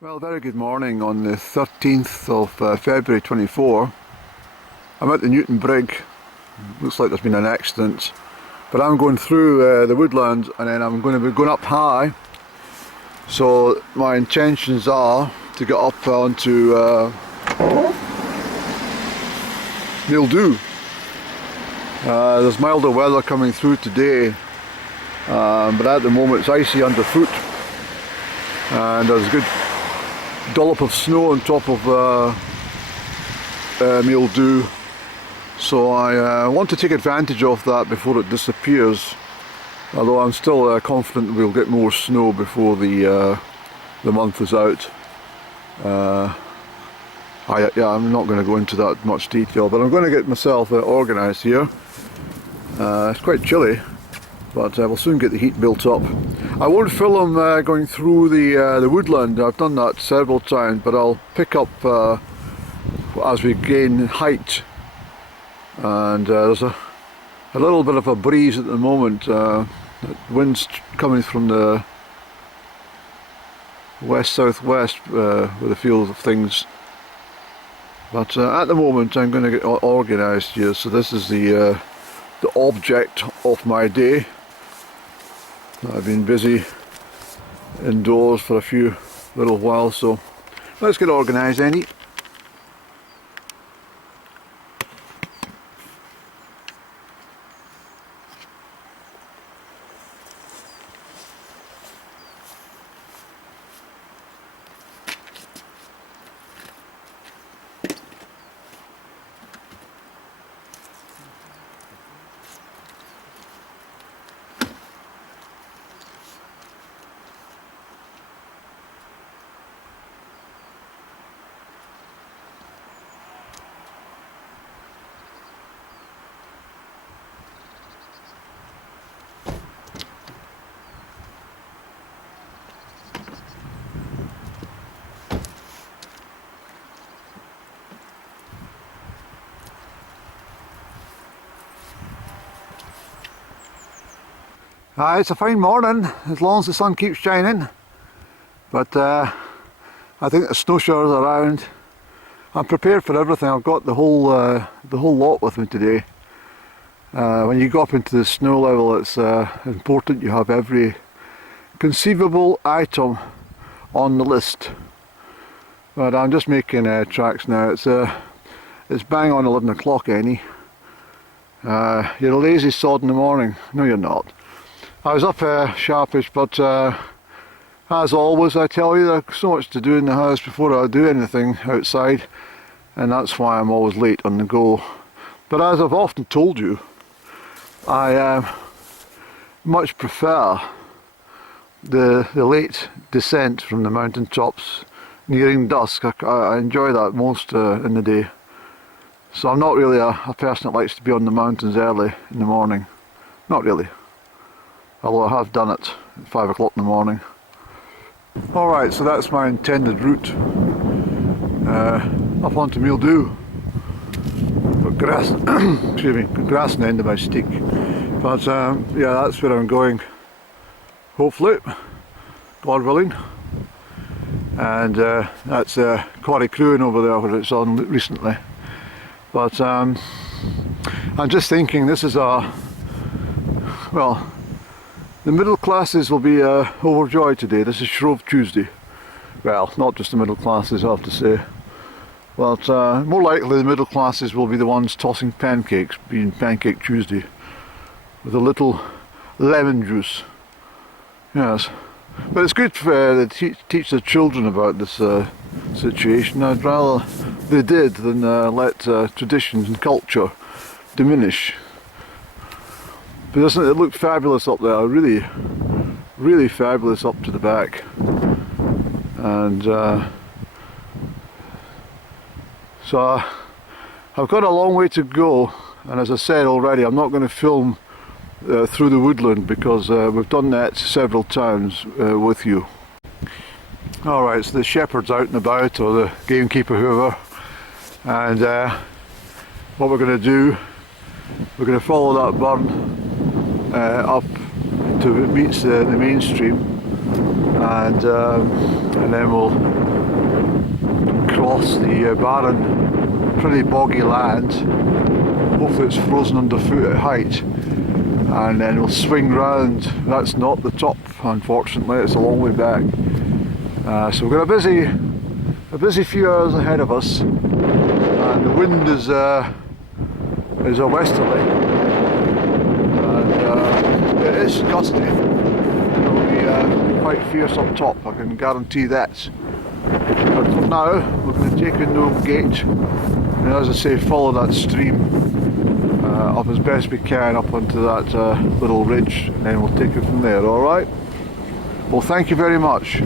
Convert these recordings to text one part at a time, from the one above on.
Well, very good morning on the 13th of February 24. I'm at the Newton Brig. Looks like there's been an accident, but I'm going through the woodland and then I'm going to be going up high. So my intentions are to get up onto Meall Dubh. There's milder weather coming through today, but at the moment it's icy underfoot and there's a good dollop of snow on top of Meall Dubh, so I want to take advantage of that before it disappears, although I'm still confident we'll get more snow before the month is out. I'm not going to go into that much detail, but I'm going to get myself organised here. It's quite chilly, but we'll soon get the heat built up. I won't film going through the woodland. I've done that several times, but I'll pick up as we gain height. And there's a little bit of a breeze at the moment. The wind's coming from the west-southwest with the feel of things. But at the moment I'm going to get organised here. So this is the object of my day. I've been busy indoors for a little while, so let's get organised, Annie. It's a fine morning, as long as the sun keeps shining, but I think the snow showers are around. I'm prepared for everything. I've got the whole lot with me today. When you go up into the snow level, it's important you have every conceivable item on the list. But I'm just making tracks now. It's bang on 11 o'clock, Annie. You're a lazy sod in the morning. No, you're not. I was up sharpish, but as always I tell you, there's so much to do in the house before I do anything outside, and that's why I'm always late on the go. But as I've often told you, I much prefer the late descent from the mountain tops nearing dusk. I enjoy that most in the day. So I'm not really a person that likes to be on the mountains early in the morning. Not really. Although I have done it at 5 o'clock in the morning. Alright, so that's my intended route. Up onto Meall Dubh. Got grass, excuse me, got grass on the end of my stick. But yeah, that's where I'm going. Hopefully, God willing. And that's Quarry Crewing over there where it's on recently. But I'm just thinking this is well, the middle classes will be overjoyed today. This is Shrove Tuesday. Well, not just the middle classes, I have to say. But more likely the middle classes will be the ones tossing pancakes, being Pancake Tuesday, with a little lemon juice. Yes. But it's good to teach the children about this situation. I'd rather they did than let traditions and culture diminish. But doesn't it look fabulous up there? Really, really fabulous up to the back. And so I've got a long way to go, and as I said already, I'm not going to film through the woodland because we've done that several times with you. Alright, so the shepherd's out and about, or the gamekeeper, whoever, and what we're going to do, we're going to follow that burn up to it meets the main stream, and then we'll cross the barren, pretty boggy land. Hopefully it's frozen underfoot at height, and then we'll swing round. That's not the top, unfortunately, it's a long way back. So we've got a busy few hours ahead of us, and the wind is a westerly, and it is gusty. It'll be quite fierce up top, I can guarantee that. But for now, we're going to take in the old gate, and as I say, follow that stream up as best we can up onto that little ridge, and then we'll take it from there, alright? Well, thank you very much.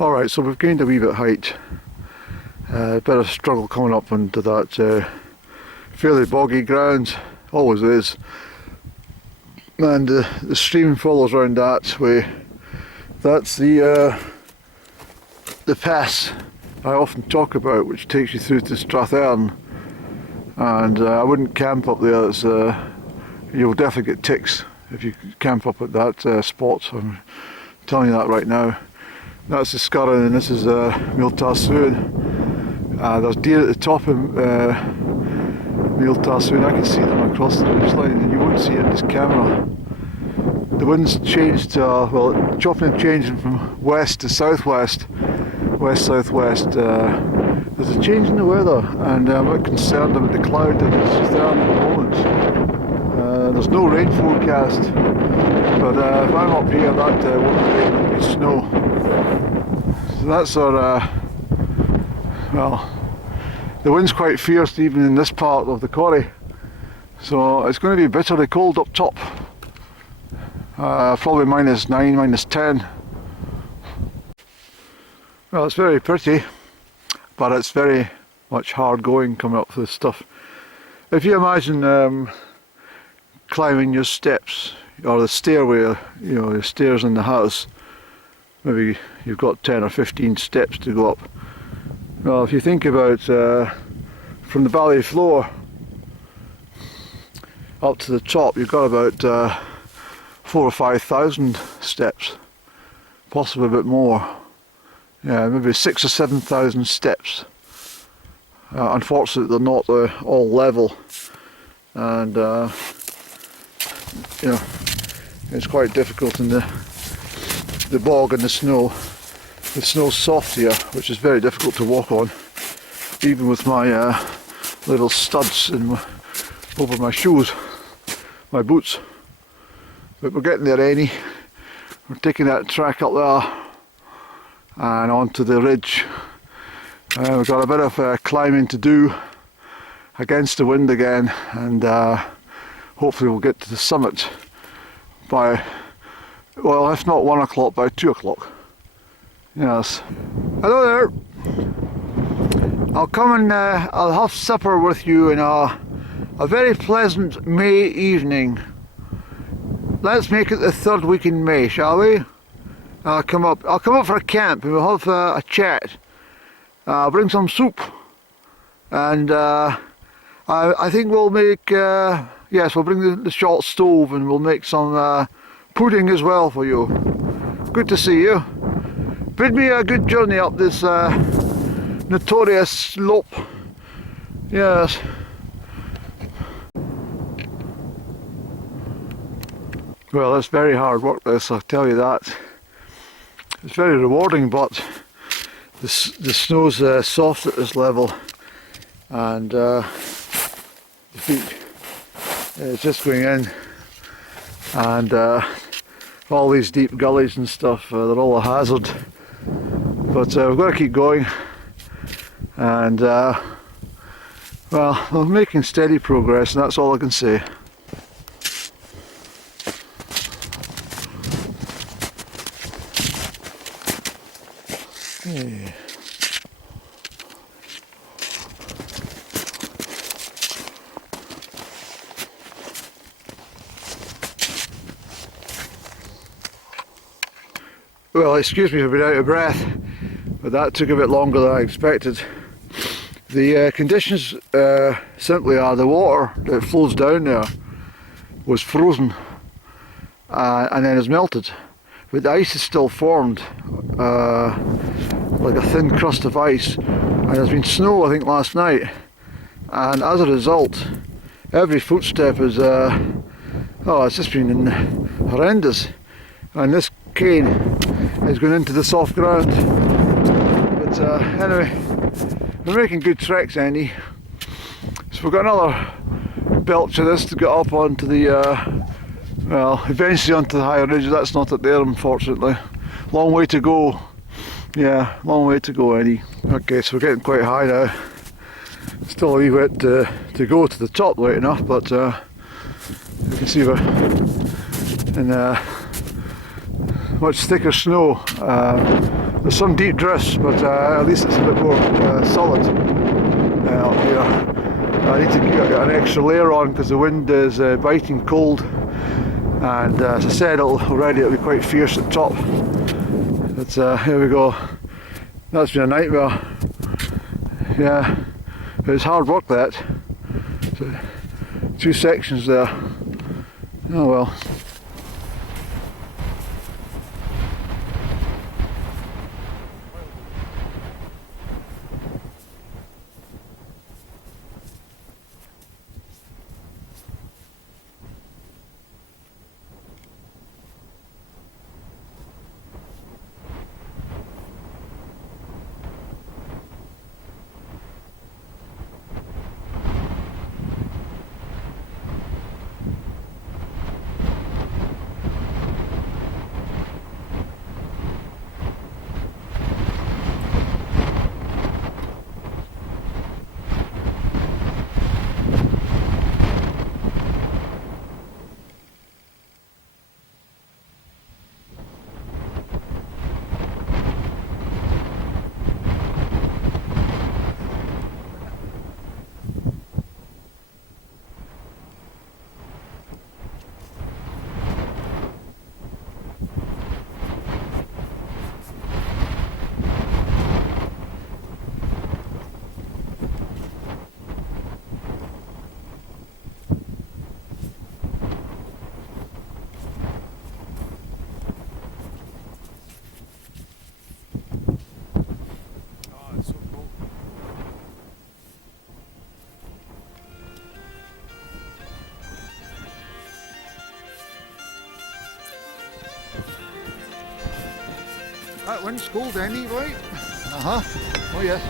Alright, so we've gained a wee bit of height. A bit of struggle coming up onto that fairly boggy ground, always is. And the stream follows around that way. That's the pass I often talk about, which takes you through to Strathearn. And I wouldn't camp up there. It's, you'll definitely get ticks if you camp up at that spot. I'm telling you that right now. That's the Strathearn, and this is Meall Dubh. There's deer at the top of Meall Dubh. I can see them across the ridgeline, and you won't see it in this camera. The wind's changed, well, chopping and changing from west to southwest, west-southwest. There's a change in the weather, and I'm a bit concerned about the cloud in Strathearn at the moment. There's no rain forecast, but if I'm up here, that won't rain, it'll be snow. So that's our, well, the wind's quite fierce even in this part of the quarry, so it's going to be bitterly cold up top. Probably -9, -10. Well, it's very pretty, but it's very much hard going coming up this stuff. If you imagine climbing your steps, or the stairway, you know, the stairs in the house, maybe you've got 10 or 15 steps to go up. Well, if you think about from the valley floor up to the top, you've got about 4,000 or 5,000 steps, possibly a bit more. Yeah, maybe 6,000 or 7,000 steps. Unfortunately, they're not all level, and you know, it's quite difficult in the bog and the snow. The snow's soft here, which is very difficult to walk on, even with my little studs over my shoes, my boots. But we're getting there any. We're taking that track up there and onto the ridge. We've got a bit of climbing to do against the wind again, and hopefully we'll get to the summit by, well, if not 1 o'clock, by 2 o'clock. Yes. Hello there. I'll come and I'll have supper with you in a very pleasant May evening. Let's make it the 3rd week in May, shall we? I'll come up for a camp and we'll have a chat. I'll bring some soup, and I think we'll make, yes, we'll bring the short stove and we'll make some pudding as well for you. Good to see you. Bid me a good journey up this notorious slope. Yes. Well, it's very hard work this, I'll tell you that. It's very rewarding, but the snow's soft at this level, and the feet is just going in, and all these deep gullies and stuff, they're all a hazard. But we've got to keep going, and well, we're making steady progress, and that's all I can say. Hey. Well, excuse me for being out of breath, but that took a bit longer than I expected. The conditions simply are the water that flows down there was frozen and then has melted, but the ice is still formed, like a thin crust of ice, and there's been snow I think last night, and as a result every footstep is it's just been horrendous, and this cane is going into the soft ground. But anyway, we're making good treks, Andy. So we've got another belch of this to get up onto the well, eventually onto the higher ridges. That's not it there, unfortunately. Long way to go. Yeah, long way to go, Eddie. Okay, so we're getting quite high now. Still a wee bit to go to the top, right enough, but you can see we're in much thicker snow. There's some deep drifts, but at least it's a bit more solid up here. I need to get an extra layer on because the wind is biting cold, and as I said already, it'll be quite fierce at the top. But here we go. That's been a nightmare. Yeah, it was hard work, that. So, 2 sections there. Oh well. That wind's cold, Andy, right? Uh-huh. Oh yes.